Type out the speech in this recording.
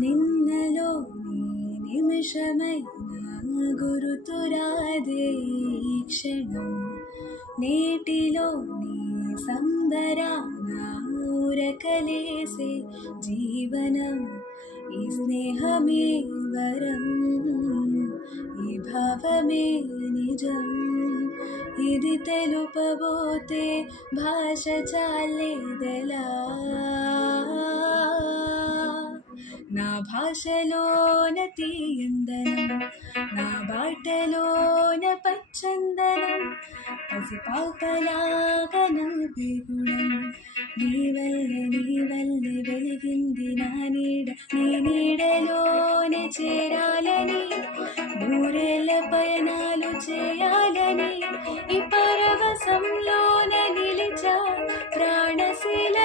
నిన్నలోని నిమిషమైన గురుతురాదే ఈ క్షణం, నేటిలోని సంబరాన ఊరకలేసే జీవనం. ఈ స్నేహమే వరం, ఈ భావమే నిజం. ఇది తెలుపబోతే భాష చాలేదెలా. నా భాషలోన తీయందనం, నా బాటలోన పచ్చందనం, పసిపాపలాగా నవ్వే గుణం. నీ వల్లే వెలిగింది నా నీడ, నీ నీడలోనే చేరాలని, నూరేళ్ళ పయనాలు చేయాలని, ఈ పరవశంలోన నిలిచా ప్రాణశిల.